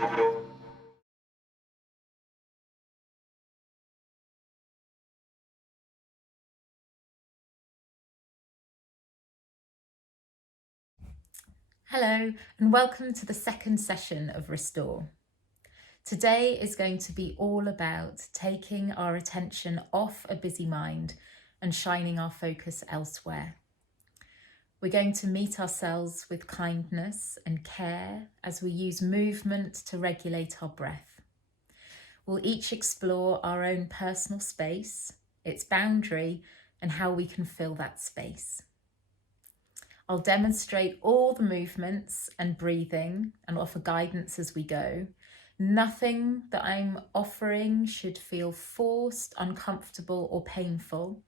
Hello and welcome to the second session of Restore. Today is going to be all about taking our attention off a busy mind and shining our focus elsewhere. We're going to meet ourselves with kindness and care as we use movement to regulate our breath. We'll each explore our own personal space, its boundary, and how we can fill that space. I'll demonstrate all the movements and breathing and offer guidance as we go. Nothing that I'm offering should feel forced, uncomfortable, or painful,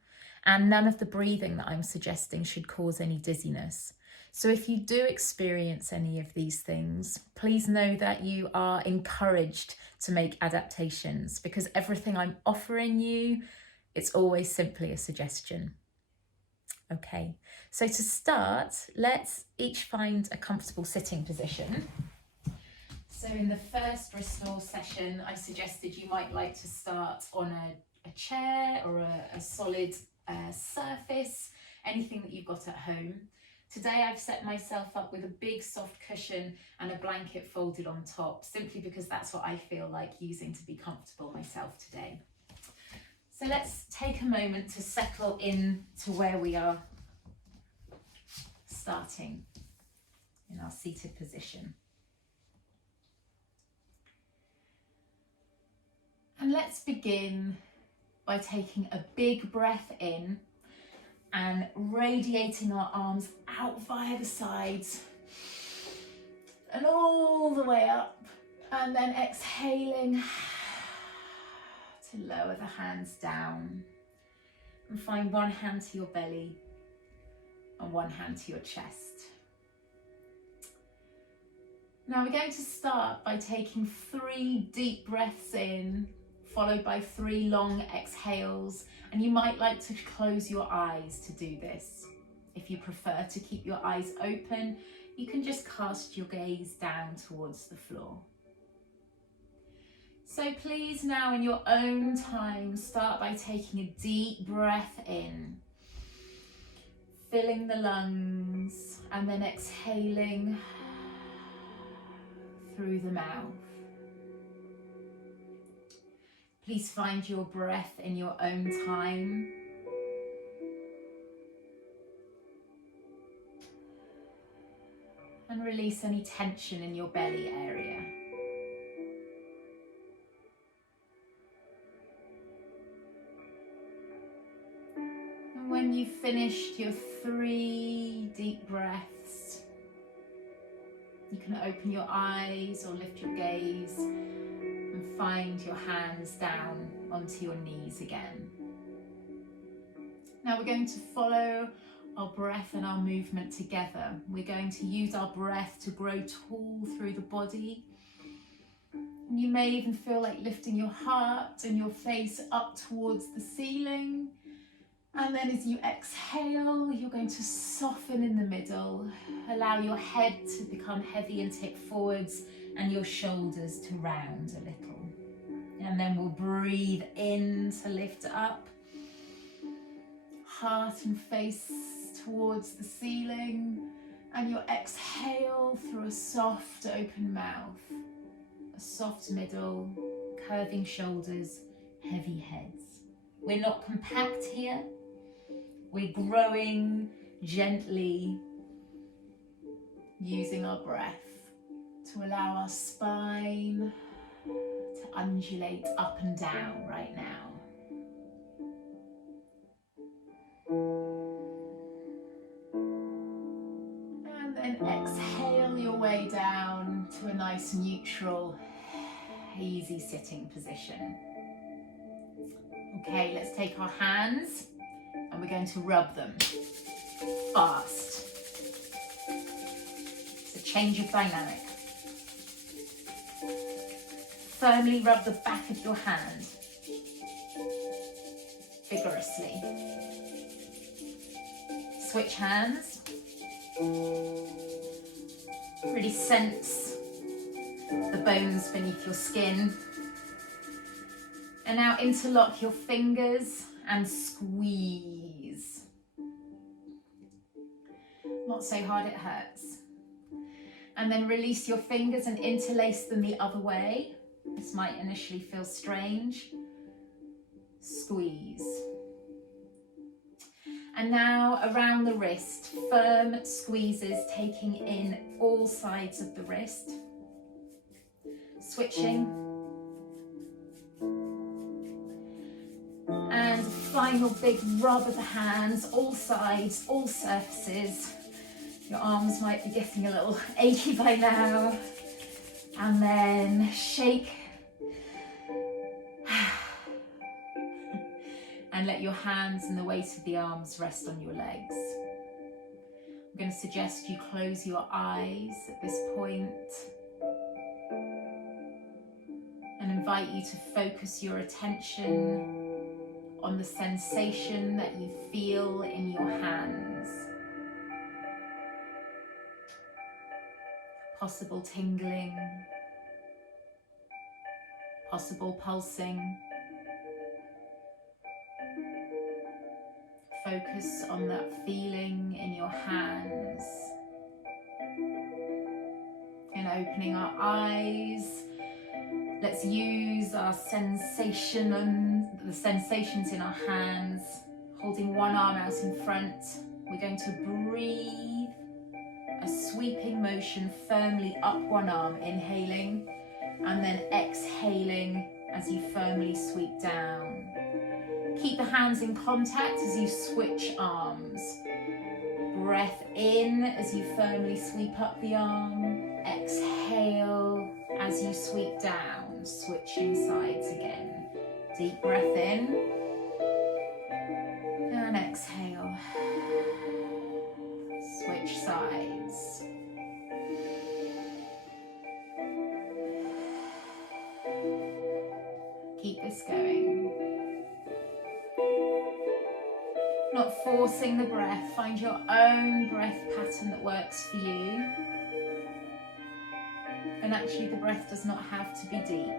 and none of the breathing that I'm suggesting should cause any dizziness. So if you do experience any of these things, please know that you are encouraged to make adaptations, because everything I'm offering you, it's always simply a suggestion. Okay, so to start, let's each find a comfortable sitting position. So in the first Restore session, I suggested you might like to start on a chair or a solid surface, anything that you've got at home. Today I've set myself up with a big soft cushion and a blanket folded on top, simply because that's what I feel like using to be comfortable myself today. So let's take a moment to settle in to where we are starting in our seated position. And let's begin by taking a big breath in and radiating our arms out via the sides and all the way up, and then exhaling to lower the hands down and find one hand to your belly and one hand to your chest. Now we're going to start by taking 3 deep breaths in, followed by 3 long exhales, and you might like to close your eyes to do this. If you prefer to keep your eyes open, you can just cast your gaze down towards the floor. So please now, in your own time, start by taking a deep breath in, filling the lungs, and then exhaling through the mouth. Please find your breath in your own time. And release any tension in your belly area. And when you've finished your 3 deep breaths, you can open your eyes or lift your gaze and find your hands down onto your knees again. Now we're going to follow our breath and our movement together. We're going to use our breath to grow tall through the body. And you may even feel like lifting your heart and your face up towards the ceiling. And then as you exhale, you're going to soften in the middle. Allow your head to become heavy and tip forwards and your shoulders to round a little. And then we'll breathe in to lift up. Heart and face towards the ceiling. And your exhale through a soft open mouth. A soft middle, curving shoulders, heavy heads. We're not compact here. We're growing gently, using our breath to allow our spine to undulate up and down right now. And then exhale your way down to a nice neutral, easy sitting position. Okay, let's take our hands and we're going to rub them fast. It's a change of dynamic. Firmly rub the back of your hand vigorously. Switch hands. Really sense the bones beneath your skin. And now interlock your fingers and squeeze. Not so hard it hurts. And then release your fingers and interlace them the other way. This might initially feel strange. Squeeze. And now around the wrist, firm squeezes taking in all sides of the wrist. Switching. And final big rub of the hands, all sides, all surfaces. Your arms might be getting a little achy by now. And then shake. And let your hands and the weight of the arms rest on your legs. I'm going to suggest you close your eyes at this point and invite you to focus your attention on the sensation that you feel in your hands. Possible tingling, possible pulsing. Focus on that feeling in your hands. And opening our eyes, let's use our sensation and the sensations in our hands. Holding one arm out in front, we're going to breathe a sweeping motion firmly up one arm, inhaling, and then exhaling as you firmly sweep down. Keep the hands in contact as you switch arms. Breath in as you firmly sweep up the arm. Exhale as you sweep down, switching sides again. Deep breath in and exhale. Switch sides. Keep this going. Not forcing the breath, find your own breath pattern that works for you. And actually the breath does not have to be deep.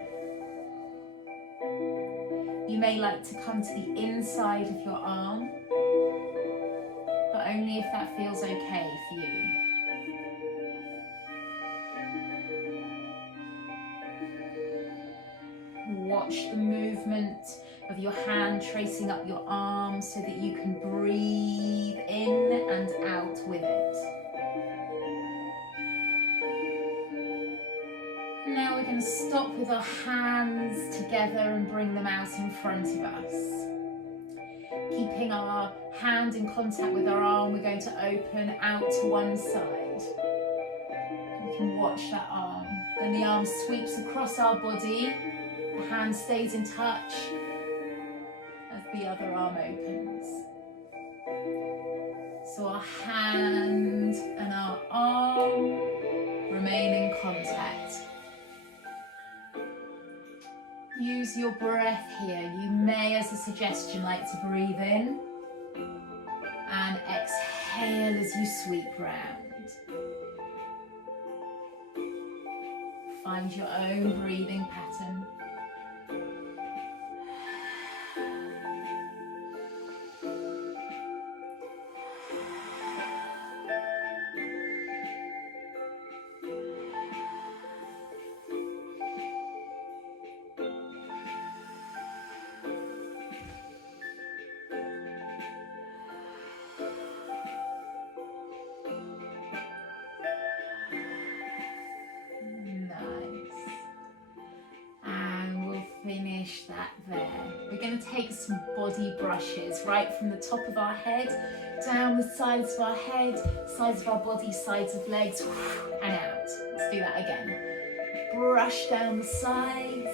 You may like to come to the inside of your arm, but only if that feels okay for you. Watch the movement of your hand tracing up your arm so that you can breathe in and out with it. Now we're going to stop with our hands together and bring them out in front of us. Keeping our hand in contact with our arm, we're going to open out to one side. We can watch that arm. Then the arm sweeps across our body. The hand stays in touch as the other arm opens. So our hand and our arm remain in contact. Use your breath here. You may, as a suggestion, like to breathe in and exhale as you sweep round. Find your own breathing pattern. Finish that there. We're going to take some body brushes right from the top of our head, down the sides of our head, sides of our body, sides of legs, and out. Let's do that again. Brush down the sides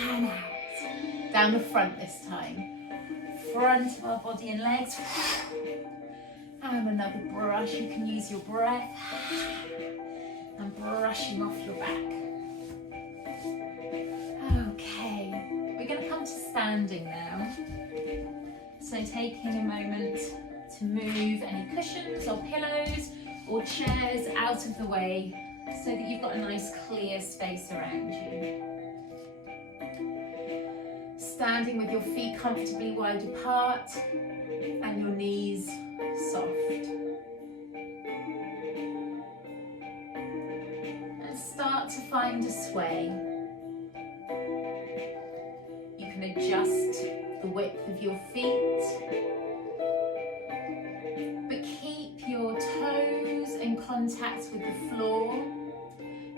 and out. Down the front this time. Front of our body and legs. And another brush. You can use your breath. And brushing off your back. Okay, we're going to come to standing now. So taking a moment to move any cushions or pillows or chairs out of the way so that you've got a nice clear space around you. Standing with your feet comfortably wide apart and your knees soft. And start to find a sway. You can adjust the width of your feet, but keep your toes in contact with the floor.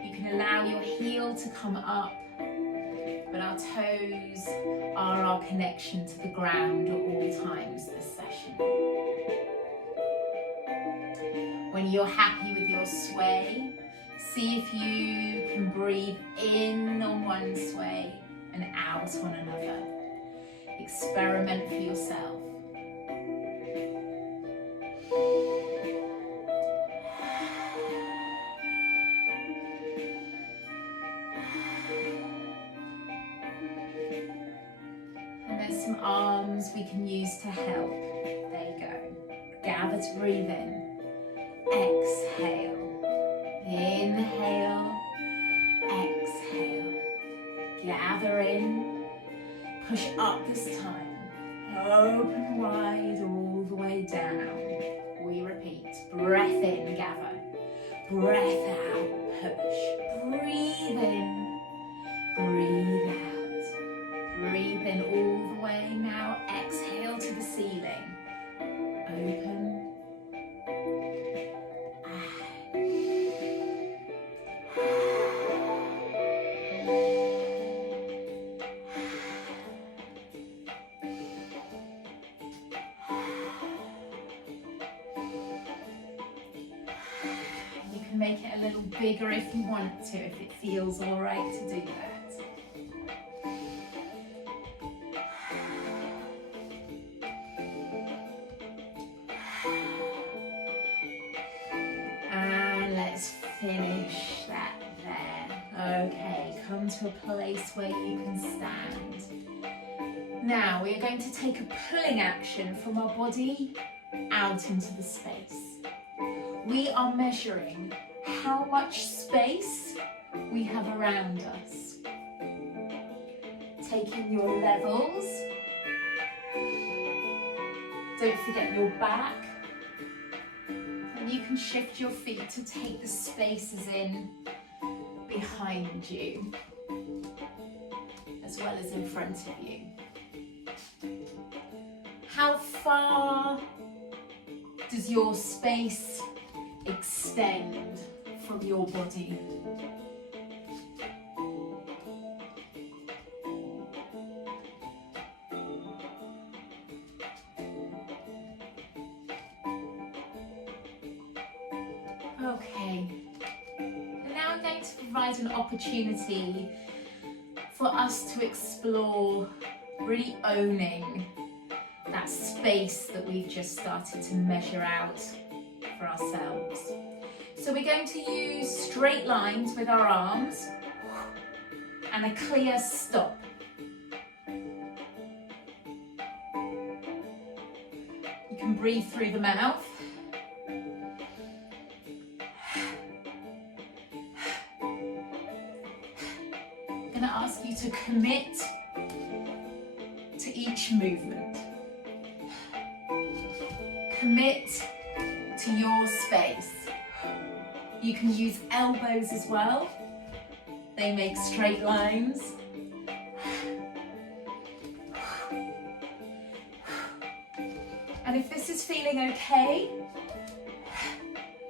You can allow your heel to come up, but our toes are our connection to the ground at all times this session. When you're happy with your sway, see if you can breathe in on one sway and out on another. Experiment for yourself. And there's some arms we can use to help. There you go. Gather to breathe in. Exhale. Inhale. Exhale. Gather in. Push up this time. Open wide all the way down. We repeat. Breath in, gather. Breath out, push. Breathe in. Breathe out. Breathe in all the way. Now exhale to the ceiling. Open. Make it a little bigger if you want to, if it feels all right to do that. And let's finish that there. Okay, come to a place where you can stand. Now we are going to take a pulling action from our body out into the space. We are measuring how much space we have around us. Taking your levels. Don't forget your back. And you can shift your feet to take the spaces in behind you, as well as in front of you. How far does your space extend from your body? Okay, and now I'm going to provide an opportunity for us to explore really owning that space that we've just started to measure out for ourselves. So we're going to use straight lines with our arms and a clear stop. You can breathe through the mouth. I'm going to ask you to commit to each movement. Commit to your space. You can use elbows as well. They make straight lines. And if this is feeling okay,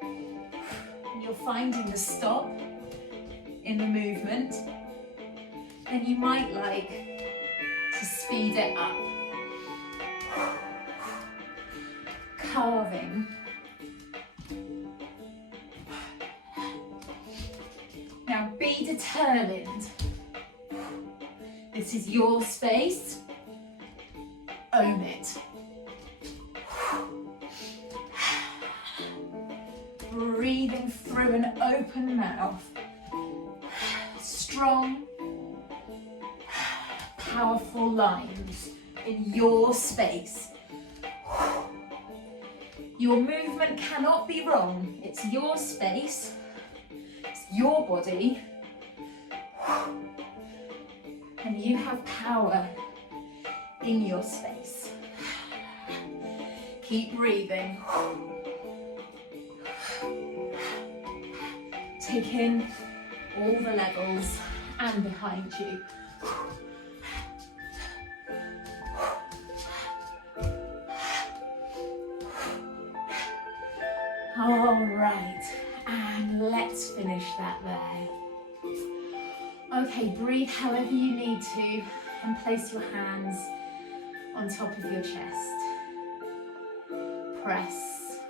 and you're finding the stop in the movement, then you might like to speed it up. Carving. Now be determined. This is your space. Own it. Breathing through an open mouth. Strong, powerful lines in your space. Your movement cannot be wrong. It's your space. It's your body, and you have power in your space. Keep breathing. Take in all the levels and behind you. All right, and let's finish that there. Okay, breathe however you need to and place your hands on top of your chest. Press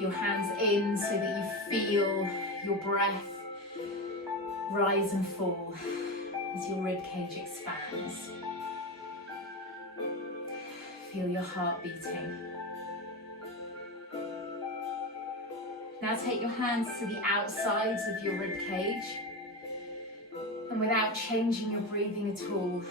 your hands in so that you feel your breath rise and fall as your ribcage expands. Feel your heart beating. Now take your hands to the outsides of your ribcage, and without changing your breathing at all,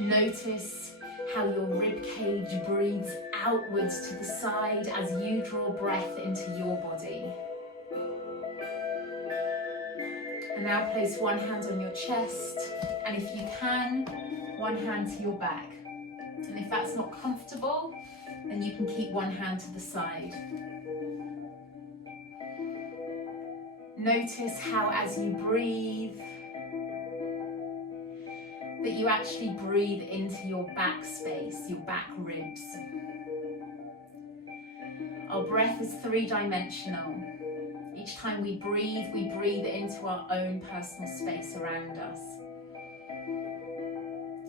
notice how your ribcage breathes outwards to the side as you draw breath into your body. And now place one hand on your chest, and if you can, one hand to your back. And if that's not comfortable, then you can keep one hand to the side. Notice how as you breathe, that you actually breathe into your back space, your back ribs. Our breath is three-dimensional. Each time we breathe into our own personal space around us.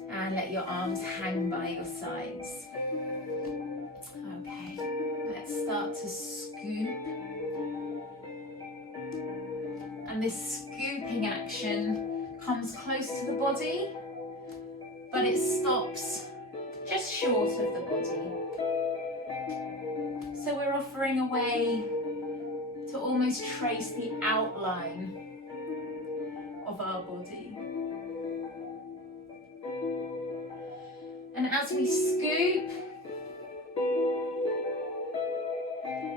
And let your arms hang by your sides. Okay, let's start to scoop. And this scooping action comes close to the body, but it stops just short of the body. So we're offering a way to almost trace the outline of our body. And as we scoop,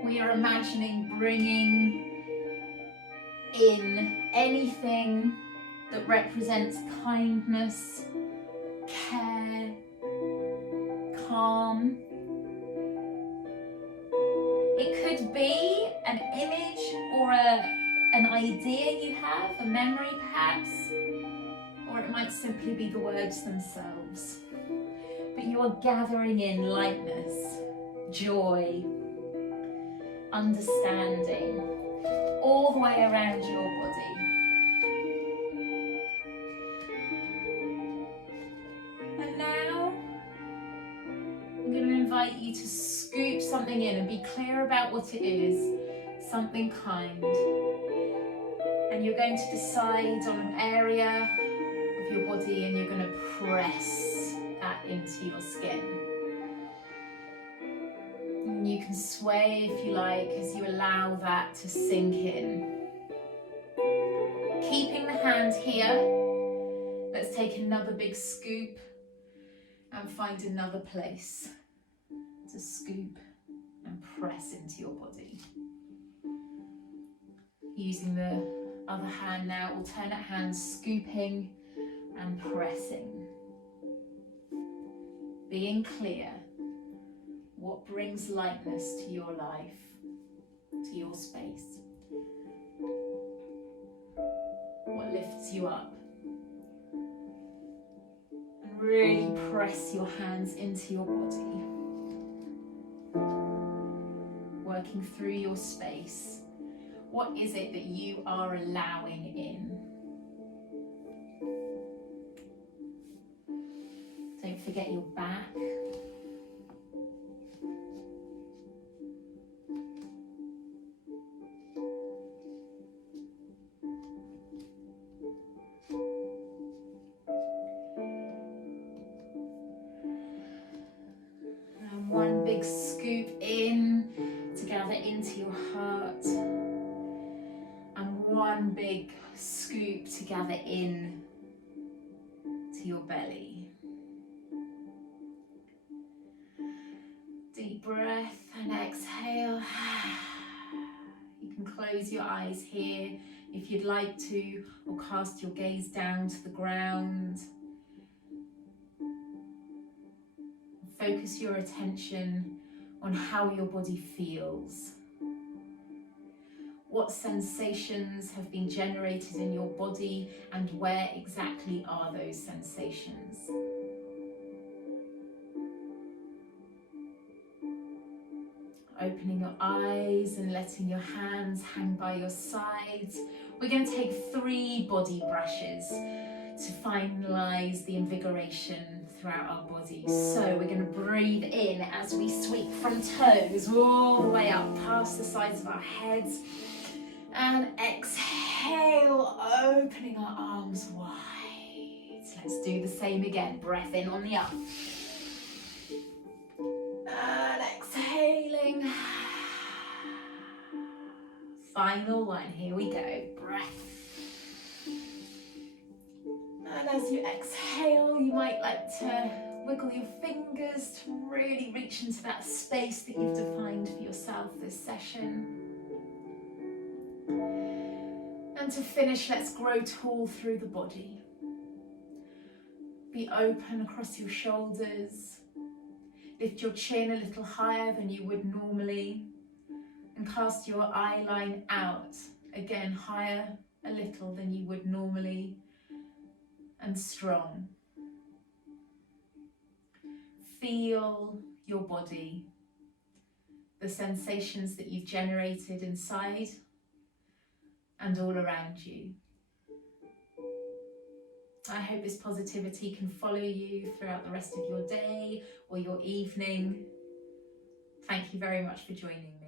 we are imagining bringing in anything that represents kindness, care, calm. It could be an image or an idea you have, a memory perhaps, or it might simply be the words themselves. But you are gathering in lightness, joy, understanding, all the way around your body. And now, I'm going to invite you to scoop something in and be clear about what it is, something kind. And you're going to decide on an area of your body and you're going to press that into your skin. And you can sway if you like as you allow that to sink in. Keeping the hand here, let's take another big scoop and find another place to scoop and press into your body. Using the other hand now, alternate hands scooping and pressing. Being clear, what brings lightness to your life, to your space? What lifts you up? And really press your hands into your body. Working through your space. What is it that you are allowing in? Don't forget your back. And one big scoop in to gather into your heart. And one big scoop to gather in to your belly. Deep breath and exhale. You can close your eyes here if you'd like to, or cast your gaze down to the ground. Focus your attention on how your body feels. What sensations have been generated in your body, and where exactly are those sensations? Opening your eyes and letting your hands hang by your sides. We're going to take 3 body brushes to finalise the invigoration throughout our body. So we're going to breathe in as we sweep from toes all the way up past the sides of our heads. And exhale, opening our arms wide. Let's do the same again. Breath in on the up. And exhaling. Final one, here we go. Breath. And as you exhale, you might like to wiggle your fingers to really reach into that space that you've defined for yourself this session. And to finish, let's grow tall through the body. Be open across your shoulders. Lift your chin a little higher than you would normally. And cast your eye line out, again higher a little than you would normally. And strong. Feel your body, the sensations that you've generated inside and all around you. I hope this positivity can follow you throughout the rest of your day or your evening. Thank you very much for joining me.